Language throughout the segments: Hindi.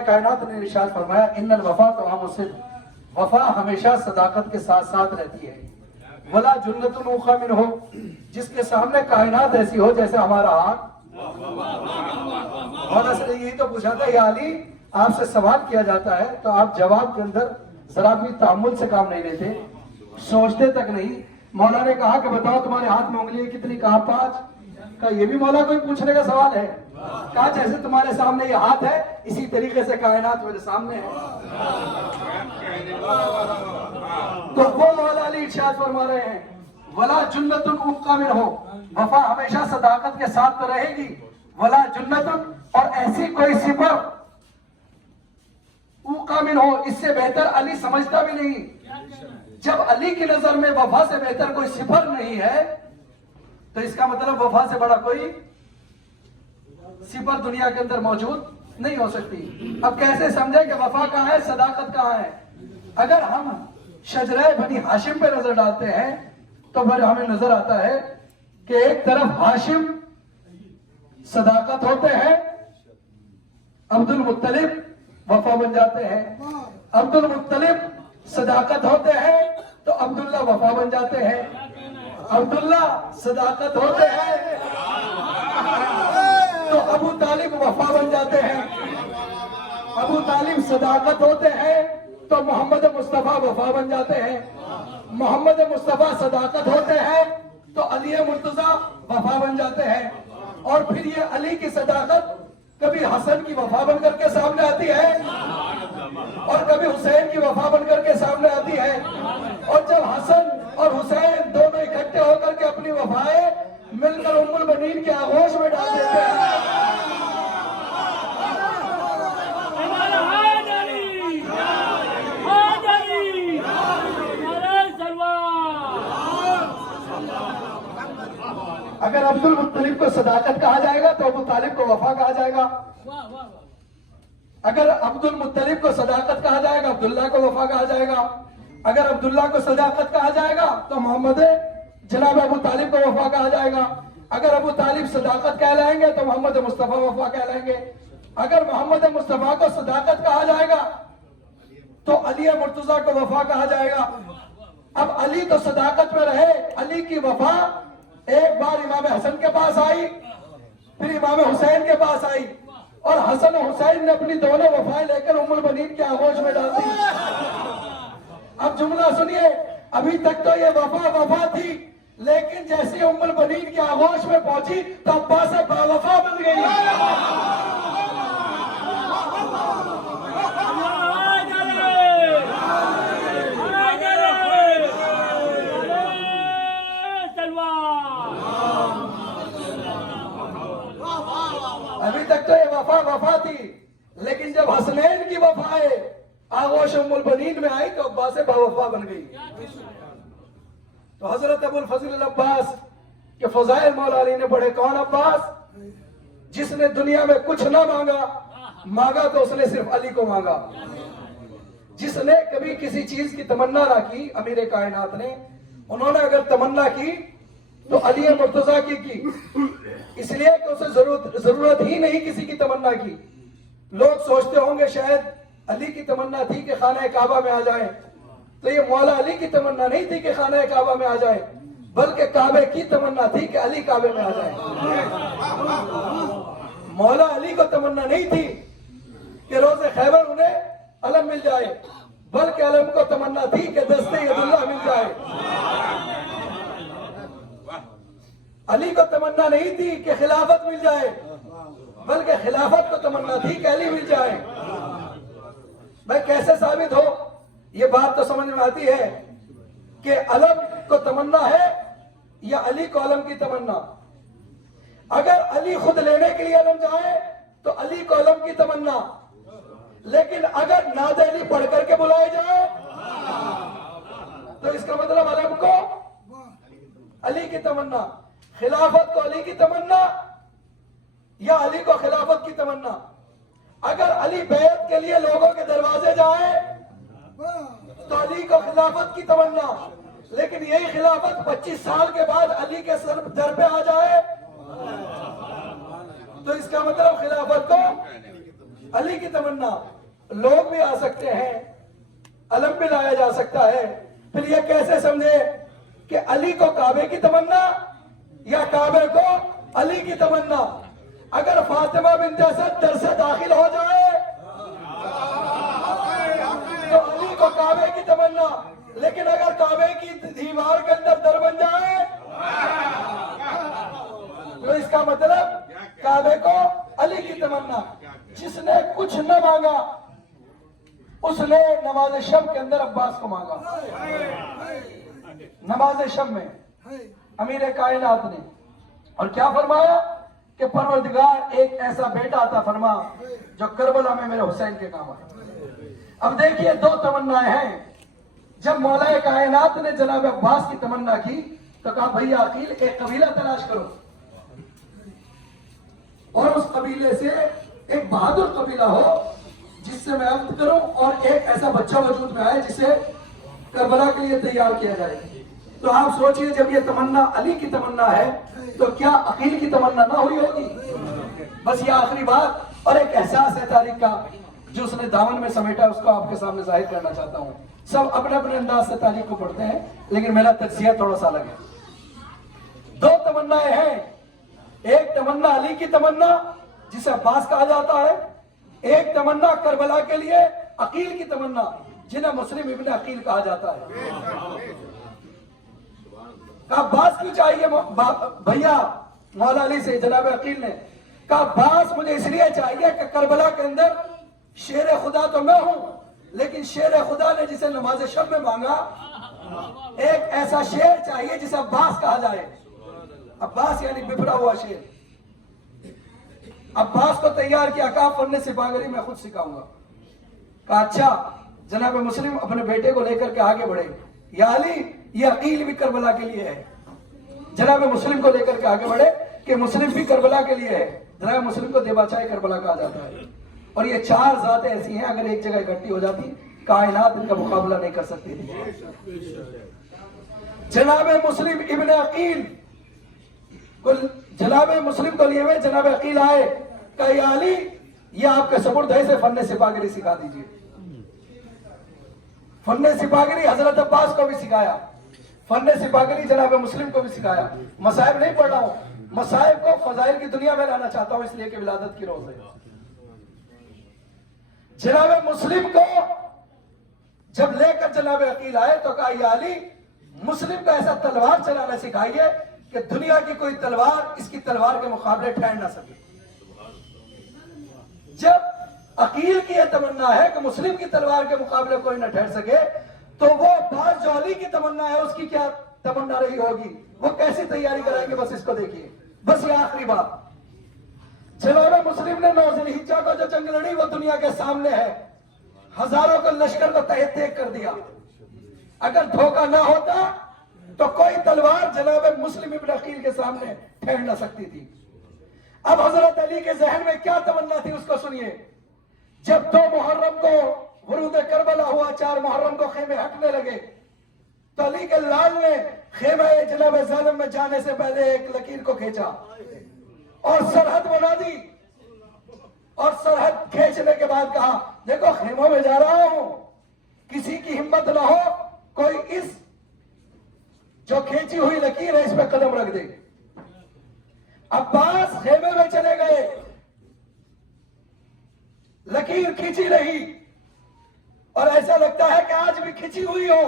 कायनात ने इरशाद फरमाया इन्नल वफा तो हम उसे वफा हमेशा सदाकत के साथ साथ रहती है। वला जुन्नतुन उखा मिन हो, जिसके सामने कायनात ऐसी हो जैसे हमारा हाथ। और असली यही तो पूछा था या अली, आपसे सवाल किया जाता है तो आप जवाब के अंदर जरा भी तामुल से काम नहीं लेते, सोचते तक नहीं। मौला ने कहा कि बताओ तुम्हारे हाथ में उंगलियां कितनी, कहा 5। का ये भी मौला कोई पूछने का सवाल है? कहा जैसे तुम्हारे सामने ये हाथ है इसी तरीके से कायनात मेरे सामने है। तो वो मौला अली इरशाद फरमा रहे हैं वला जुन्नतुन उक्का मिन हो, वफा हमेशा सदाकत के साथ तो रहेगी। वला जुन्नतुन, और ऐसी कोई सिफर उक्का मिन हो, इससे बेहतर अली समझता भी नहीं। जब अली की नजर में वफा से बेहतर कोई सिफर नहीं है तो इसका मतलब वफा से बड़ा कोई सिफर दुनिया के अंदर मौजूद नहीं हो सकती। अब कैसे समझे कि वफा कहां है, सदाकत कहां है? अगर हम शजरा बनी हाशिम पे नजर डालते हैं तो फिर हमें नजर आता है कि एक तरफ हाशिम सदाकत होते हैं, अब्दुल मुत्तलिब वफा बन जाते हैं। अब्दुल मुत्तलिब सदाकत होते हैं तो अब्दुल्ला वफा बन जाते हैं। अब्दुल्ला सदाकत होते हैं तो अबू तालिब वफा बन जाते हैं। अबू तालिब सदाकत होते हैं तो मोहम्मद मुस्तफा वफा बन जाते हैं। मोहम्मद मुस्तफा सदाकत होते हैं तो अली मुर्तजा वफा बन जाते हैं। और फिर ये अली की सदाकत कभी हसन की वफा बन करके सामने आती है और कभी हुसैन की वफा बन करके सामने आती है। और जब हसन और हुसैन दोनों इकट्ठे होकर के अपनी वफाएं मिलकर उम्मुल बनीन के आगोश में डाल देते हैं। अगर अब्दुल मुत्तलिब को सदाकत कहा जाएगा तो अबू तालिब को वफा कहा जाएगा। अगर अब्दुल मुत्तलिब को सदाकत कहा जाएगा अब्दुल्ला को वफा कहा जाएगा। अगर अब्दुल्ला को सदाकत कहा जाएगा तो मोहम्मद जनाब अबू तालिब को वफा कहा जाएगा। अगर अबू तालिब सदाकत कहलाएंगे तो मोहम्मद मुस्तफा वफा कहलाएंगे। अगर मोहम्मद मुस्तफा को सदाकत कहा जाएगा तो अली मुर्तजा को वफा कहा जाएगा। अब अली तो सदाकत में रहे, अली की वफा एक बार इमाम हसन के पास आई, फिर इमाम हुसैन के पास आई और हसन और हुसैन ने अपनी दोनों वफाएं लेकर उम्मुल बनीन के आगोश में डाल दी। अब जुमला सुनिए, अभी तक तो ये वफा वफा थी, लेकिन जैसे उम्मुल बनीन के आगोश में पहुंची तो अब्बास से बावफा बन गई। अभी तक तो ये वफा वफा थी, लेकिन जब हसनैन की वफाएं आगोश उम्मुल बनीन में आई तो अब्बास से बावफा बन गई। तो हजरत अबुल फजल अब्बास के फजाइल मौला अली ने पढ़े। कौन अब्बास? जिसने दुनिया में कुछ ना मांगा, मांगा तो उसने सिर्फ अली को मांगा। जिसने कभी किसी चीज की तमन्ना ना की, अमीर कायनात ने, उन्होंने अगर तमन्ना की तो अली मुर्तजा की, इसलिए कि उसे जरूरत ही नहीं किसी की तमन्ना की। लोग सोचते होंगे शायद अली की तमन्ना थी कि खाना काबा में आ जाए, तो ये मौला अली की तमन्ना नहीं थी कि खाना काबा में आ जाए, बल्कि काबे की तमन्ना थी कि अली काबे में आ जाए। मौला अली को तमन्ना नहीं थी कि रोजे खैबर उन्हें अलम मिल जाए, बल्कि अलम को तमन्ना थी कि दस्ते यदुल्लाह मिल जाए। अली को तमन्ना नहीं थी कि खिलाफत मिल जाए, बल्कि खिलाफत को तमन्ना थी कि अली मिल जाए। भाई कैसे साबित हो? ये बात तो समझ में आती है कि अलम को तमन्ना है या अली को अलम की तमन्ना। अगर अली खुद लेने के लिए अलम जाए तो अली को अलम की तमन्ना, लेकिन अगर नाद अली पढ़ करके बुलाए जाए तो इसका मतलब अलम को अली की तमन्ना, खिलाफत को अली की तमन्ना या अली को खिलाफत की तमन्ना। अगर अली बैत के लिए लोगों के दरवाजे जाए तो अली को खिलाफत की तमन्ना, लेकिन यही खिलाफत 25 साल के बाद अली के सर दर पे आ जाए तो इसका मतलब खिलाफत को अली की तमन्ना, लोग भी आ सकते हैं, अलम भी लाया जा सकता है। फिर ये कैसे समझे कि अली को काबे की तमन्ना या काबे को अली की तमन्ना? अगर फातिमा बिन्त असद दर से दाखिल हो जाए तो अली को काबे की तमन्ना, लेकिन अगर काबे की दीवार के अंदर दर बन जाए तो इसका मतलब काबे को अली की तमन्ना। जिसने कुछ न मांगा उसने नमाज शब के अंदर अब्बास को मांगा। नमाज शब में अमीर कायनात ने और क्या फरमाया कि परवरदिगार एक ऐसा बेटा अता फरमा जो करबला में मेरे हुसैन के काम आए। अब देखिए, दो तमन्नाएं हैं। जब मौलाए कायनात ने जनाब अब्बास की तमन्ना की तो कहा भैया अकील एक कबीला तलाश करो और उस कबीले से एक बहादुर कबीला हो जिससे मैं अब्द करूं और एक ऐसा बच्चा वजूद में आए जिसे करबला के लिए तैयार किया जाए। तो आप सोचिए, जब ये तमन्ना अली की तमन्ना है तो क्या अकील की तमन्ना ना हुई होगी? बस ये आखिरी बात और एक एहसास है तारीख का जो उसने दामन में समेटा, उसको आपके सामने जाहिर करना चाहता हूं। सब अपने अपने अंदाज से तारीख को पढ़ते हैं, लेकिन मेरा तज्जिया थोड़ा सा अलग है। दो तमन्नाएं हैं, एक तमन्ना अली की तमन्ना जिसे अब्बास कहा जाता है, एक तमन्ना करबला के लिए अकील की तमन्ना जिन्हें मुस्लिम इब्ने अकील कहा जाता है। अब्बास क्यों चाहिए भैया? मौला अली से जनाब अकील ने कहा अब्बास मुझे इसलिए चाहिए कि करबला के अंदर शेर खुदा तो मैं हूं, लेकिन शेर खुदा ने जिसे नमाज शब में मांगा एक ऐसा शेर चाहिए जिसे अब्बास कहा जाए। अब्बास यानी बिफरा हुआ शेर। अब्बास को तैयार किया, कहा फन्ने सिपागरी मैं खुद सिखाऊंगा। कहा अच्छा, जनाब मुस्लिम अपने बेटे को लेकर के आगे बढ़े। या अली, ये अकील भी करबला के लिए है। जनाब मुस्लिम को लेकर के आगे बढ़े कि मुस्लिम भी करबला के लिए है। जनाब मुस्लिम को देबाचाए करबला कहा जाता है। और ये चार जातें ऐसी हैं, अगर एक जगह इकट्ठी हो जाती कायनात इनका मुकाबला नहीं कर सकती थी। जनाब मुस्लिम इब्ने अकील को, जनाब मुस्लिम को लिए हुए जनाब अकील आए, कहा या अली, ये आपके सपुर्द है, से फन्ने सिपागिरी सिखा दीजिए। फन्ने सिपागिरी हजरत अब्बास को भी सिखाया, फन्ने सिपागिरी जनाब मुस्लिम को भी सिखाया। मसाइब नहीं पढ़ रहा हूं, मसाइब को फजाइल की दुनिया में लाना चाहता हूं, इसलिए कि विलादत की रोज है। जनाब मुस्लिम को जब लेकर जनाब अकील आए तो कहा या अली, मुस्लिम को ऐसा तलवार चलाना सिखाइए कि दुनिया की कोई तलवार इसकी तलवार के मुकाबले ठहर ना सके। जब अकील की यह तमन्ना है कि मुस्लिम की तलवार के मुकाबले कोई न ठहर सके, तो वो अब्बास जो अली की तमन्ना है उसकी क्या तमन्ना रही होगी, वो कैसी तैयारी कराएंगे, बस इसको देखिए। बस ये आखिरी बात, जनाब मुस्लिम ने 9 ज़िलहिज्जा को जो जंग लड़ी वो दुनिया के सामने है, हजारों को लश्कर को तहत तेग कर दिया। अगर धोखा ना होता तो कोई तलवार जनाब मुस्लिम इब्न अकील के सामने ठहर ना सकती थी। अब हजरत अली के जहन में क्या तमन्ना थी उसको सुनिए। जब 2 मुहर्रम को वरूद करबला हुआ, 4 मुहर्रम को खेमे हटने लगे, तो अली के लाल ने खेमे जनाब ज़ालिम में जाने से पहले एक लकीर को खींचा और सरहद बना दी। और सरहद खींचने के बाद कहा देखो खेमों में जा रहा हूं, किसी की हिम्मत ना हो कोई इस जो खींची हुई लकीर है इस पे कदम रख दे। अब्बास खेमे में चले गए, लकीर खींची रही और ऐसा लगता है कि आज भी खींची हुई हो।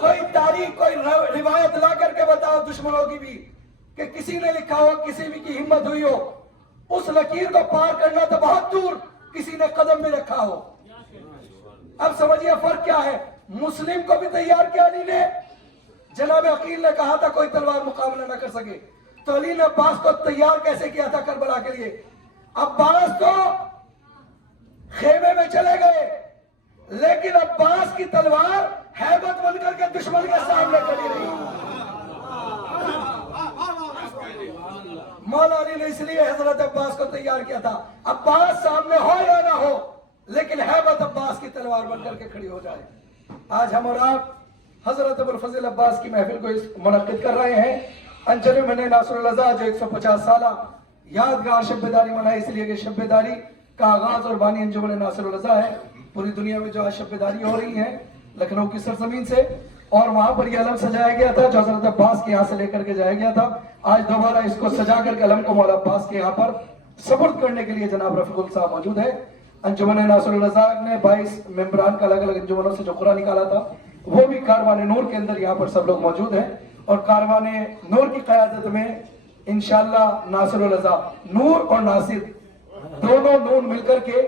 कोई तारीख, कोई रिवायत ला करके बताओ दुश्मनों की भी कि किसी ने लिखा हो, किसी भी की हिम्मत हुई हो उस लकीर को पार करना तो बहुत दूर किसी ने कदम भी रखा हो। अब समझिए फर्क क्या है। मुस्लिम को भी तैयार किया अली ने, जनाब अकील ने कहा था कोई तलवार मुकाबला ना कर सके, तो अली ने अब्बास को तैयार कैसे किया था करबला के लिए। अब्बास तो खेमे में चले गए, लेकिन अब्बास की तलवार हैबत बनकर के दुश्मन के सामने खड़ी रही। मौला अली ने इसलिए हजरत अब्बास को तैयार किया था, अब्बास सामने हो या ना हो, लेकिन हैबत अब्बास की तलवार बनकर के खड़ी हो जाए। आज हम और आप हजरत अबुल फजल अब्बास की महफिल को मुनक्किद कर रहे हैं। अंजुमन नासरुल अज़ा जो 150 साल यादगार शब्बेदारी मनाई इसलिए कि शब्बेदारी का आगाज और बानी अंजुमन नासिरुल रज़ा है। पूरी दुनिया में जो आज शब्बेदारी हो रही है लखनऊ की सरजमीन से, और वहां पर यह अलम सजाया गया था जो हजरत अब्बास के यहाँ से लेकर के जाया गया था। आज दोबारा इसको सजा करके अलम को मौला अब्बास के यहाँ पर सपुर्द करने के लिए जनाब रफीकुल साहब मौजूद है। अंजुमन नासिरुल रज़ा ने 22 मेंबरान का अलग अलग अंजुमनों से जो कुरा निकाला था वो भी कारवान नूर के अंदर यहाँ पर सब लोग मौजूद हैं, और कारवान नूर की क़यादत में इंशाअल्लाह नासिरुल रज़ा नूर और नासिर दोनों नून मिलकर के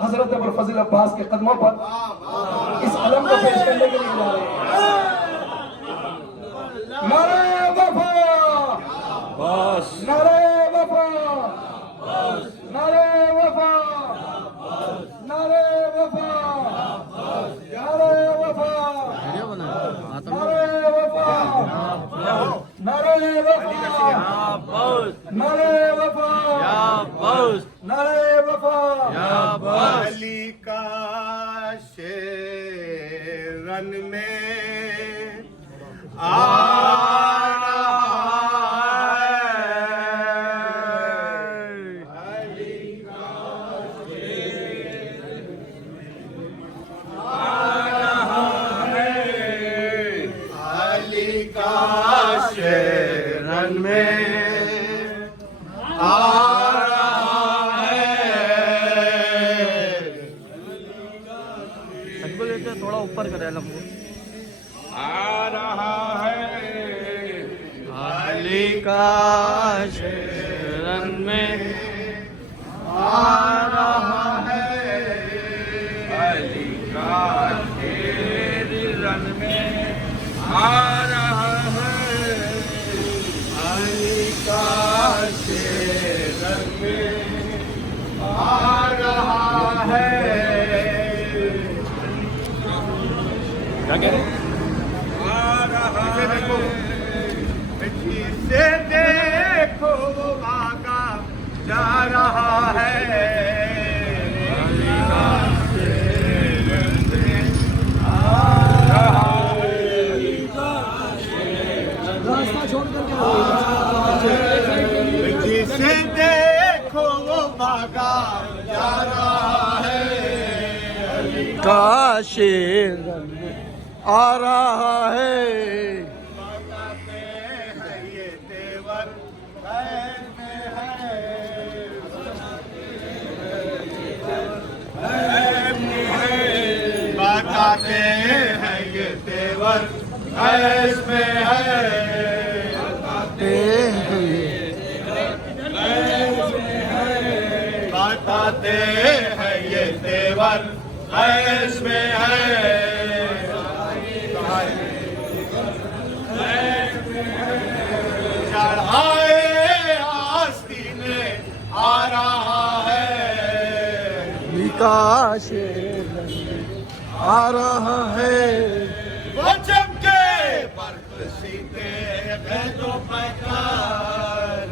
हजरत अबुल फजल अब्बास के कदमों पर इस अलम को पेश करने के लिए जा रहे हैं। नारे वफा, नारे वफा, नारे वफा, नारे वफा, नारे वफा, नारे वफा, नारे वफा, नारे वफा, नारे वफा। अली का शेरन में आ शरण में आ रहा है, थोड़ा ऊपर करे लम्बो आ रहा है अली का शरण में आ रहा है, अली का शरण में आ रहा है, अली का शरण में आ रहा है। क्या कह रहे आ रहा है, मिट्टी से देखो वो आगा जा रहा है, अली का शरण में आ रहा है, रास्ता छोड़ करके मिट्टी से देखो वो भागा जा रहा है, अली का शरण आ रहा है। बताते हैं ये तेवर खैर में है, बताते हैं ये तेवर खैर में है, बताते हैं ये तेवर खैर में है। चढ़ाए आस्तीने आ रहा है, विकास आ रहा है, वो चमके बर्फ सीते हैं तो पैकार,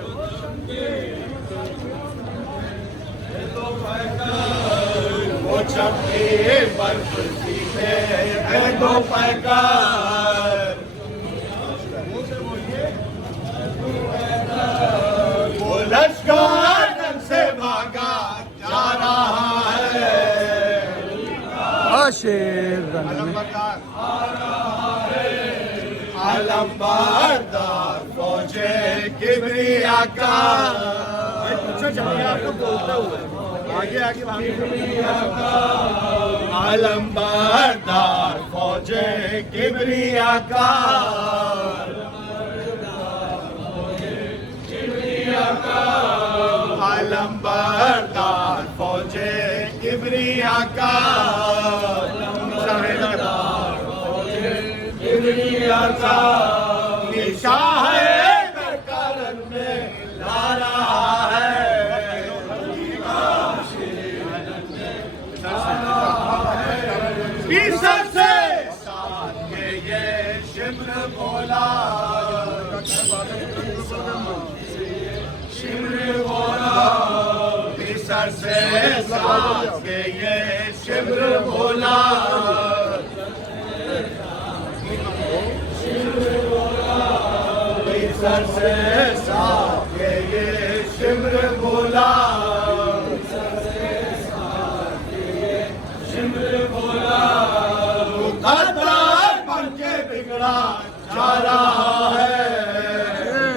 वो चमके बर्फ सीते हैं तो पैकार, वो लश्कर से भागा जा रहा है, शरण अलंबारदार फौजे किबरिया का, आपको बोलता हुआ आगे आगे अलंबारदार फौजे किबरिया का, अलंबारदार फौजे किबरिया का, निशाह करन में ला रहा है, सबसे साथ के ये शिम्र बोला, शिम्र बोला, सर से साथ के ये शिम्र बोला, सर से साथ के ये शिम्र चला जा रहा है।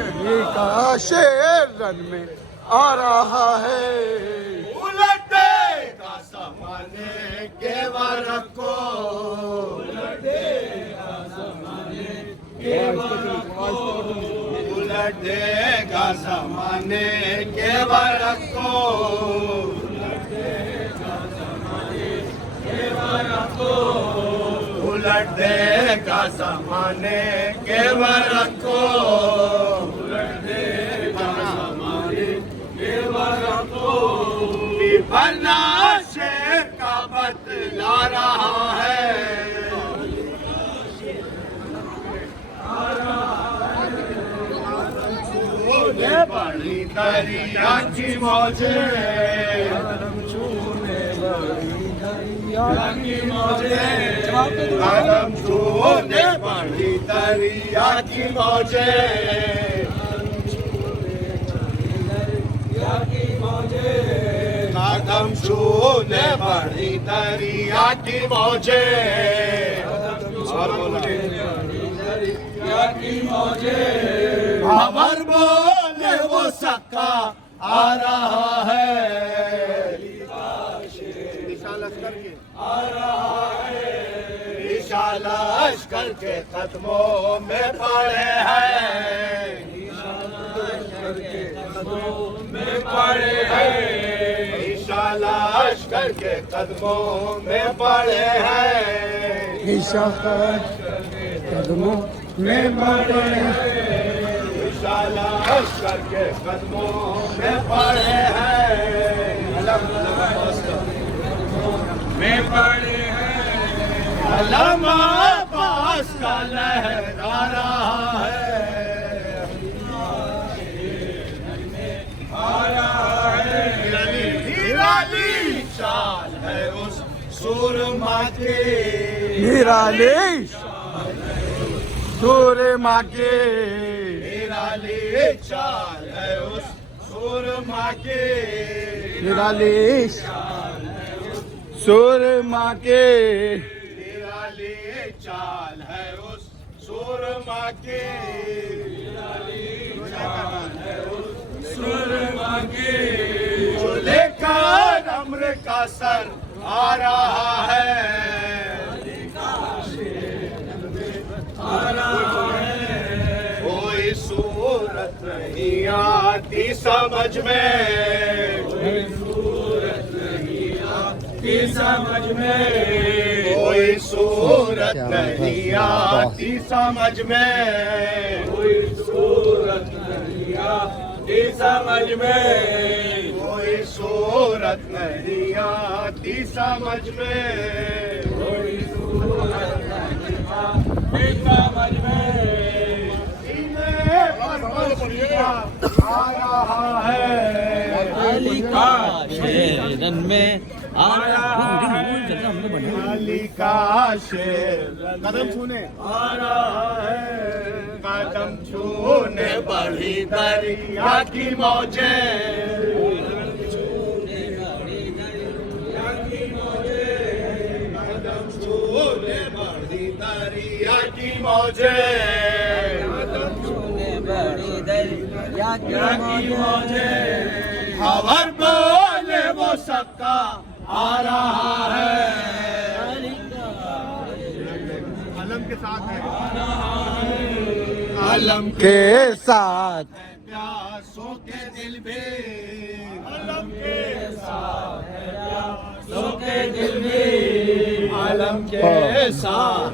अली का शेर रन में आ रहा है। उलटेगा ज़माने के वारक को, उलटेगा ज़माने के वारक को, उलट देगा ज़माने के वारक को, उलट देगा ज़माने के वारक को। विपन्ना शेर का बतला रहा है। बड़ी दरिया की मौजें, कदम छूने बड़ी दरिया की मौजें, कदम छूने बड़ी दरिया की मौजें। खबर बोले वो सक्का आ रहा है। विशाल लश्कर के कदमों में पड़े हैं, विशाल लश्कर के कदमों में पड़े हैं, कदमों में पड़े हैं। विशाल लश्कर के कदमों में पड़े हैं, में पड़े हैं। अलम अब्बास का लहरा रहा है, निराली चाल है उस सूरमा की, निराली सूरमा की, निराली चाल है उस सूरमा की, निराली सूरमा के, निराली चाल है उस सूरमा की, सूरमा की। जो लेकर अम्र का सर आ रहा है, कोई सूरत नहीं आती समझ में, समझ में कोई सूरत नहीं आती समझ में, कोई सूरत नहीं आती समझ में, कोई सूरत नहीं आती समझ में, कोई सूरत नहीं आती समझ में। आ रहा है अली का शेर रन में अली का शेर कदम छूने आ रहा है, कदम छूने बड़ी दरिया की मौजें, कदम छूने बड़ी दरिया की मौजें, कदम छूने बड़ी दरिया की मौजें। खबर बोले वो सक्का आ रहा है, अलम के साथ है, अलम के साथ प्यासों के दिल में, अलम के साथ प्यासों के दिल में, अलम के साथ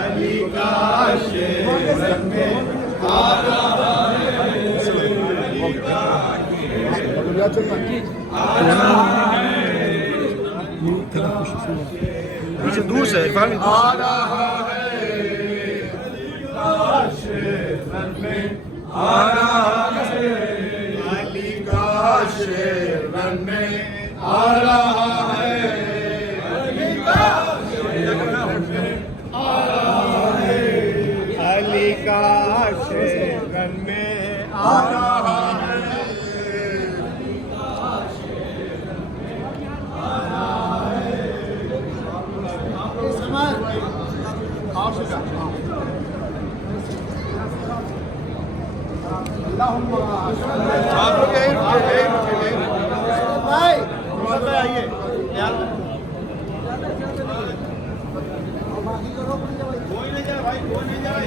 अली का शेर में आ रहा पीछे दूर से इरफान आ रहा है, शेर में आ रहा है। शेर रन में आ रहा है, अली का शेर रन में आ रहा है, अली का शेर रन में आ रहा है। आप लोग यही रुकिए। भाई आइए कोई नहीं जाए भाई, कोई नहीं जाए।